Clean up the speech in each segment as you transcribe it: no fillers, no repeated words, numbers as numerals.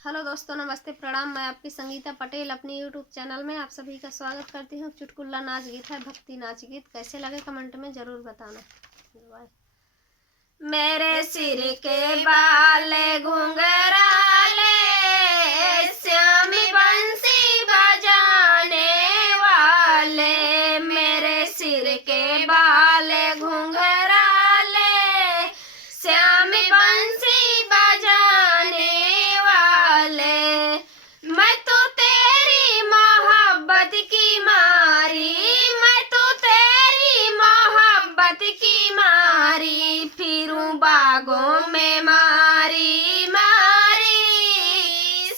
Hello दोस्तों, नमस्ते, प्रणाम। मैं आपकी संगीता पटेल अपनी यूट्यूब चैनल में आप सभी का स्वागत करती हूँ। चुटकुला नाच गीत है, भक्ति नाच गीत। कैसे लगे कमेंट में ज़रूर बताना। मेरे सिर के बाल घुंघराले, श्यामी बंसी बजाने वाले। मेरे सिर के बाल घुंघराले, श्यामी बंसी बजाने वाले। मैं तो तेरी मोहब्बत की मारी, मैं तो तेरी मोहब्बत की मारी, फिरूं बागों में मारी मारी।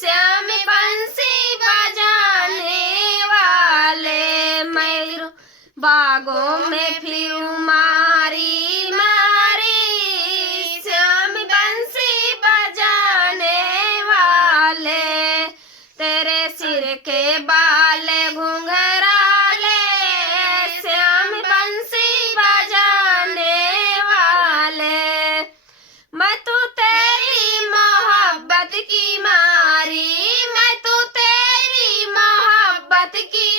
श्याम बंसी बजाने वाले, मैं बागों में फिरूं मारी मारी। श्याम बंसी बजाने वाले, तेरे सिर के बाल घुंघराले, श्याम बंसी बजाने वाले। मैं तो तेरी मोहब्बत की मारी, मैं तो तेरी मोहब्बत की